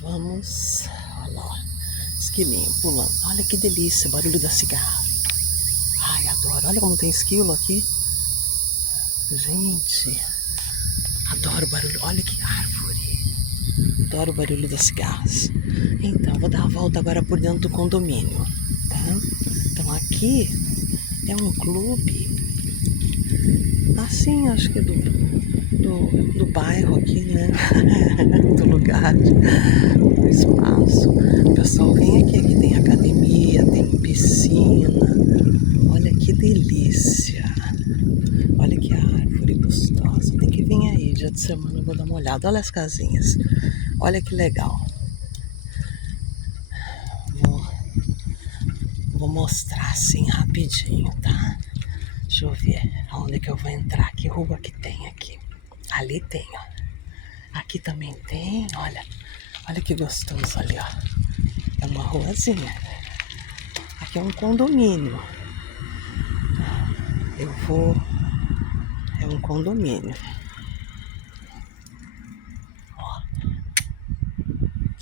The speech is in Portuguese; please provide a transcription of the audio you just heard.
Vamos. Olha lá, ó. Esquilinho pulando. Olha que delícia, o barulho da cigarra. Ai, adoro. Olha como tem esquilo aqui. Gente, adoro o barulho. Olha que árvore. Adoro o barulho das cigarras. Então, vou dar a volta agora por dentro do condomínio. Tá? Então, aqui é um clube. Assim, acho que do bairro aqui, né? Do lugar, do espaço. O pessoal vem aqui, aqui tem academia, tem piscina. Olha que delícia. Olha que árvore gostosa. Tem que vir aí, dia de semana eu vou dar uma olhada. Olha as casinhas. Olha que legal. Vou mostrar assim rapidinho, tá? Deixa eu ver aonde que eu vou entrar. Que rua que tem aqui? Ali tem, ó. Aqui também tem, olha. Olha que gostoso ali, ó. É uma ruazinha. Aqui é um condomínio. É um condomínio.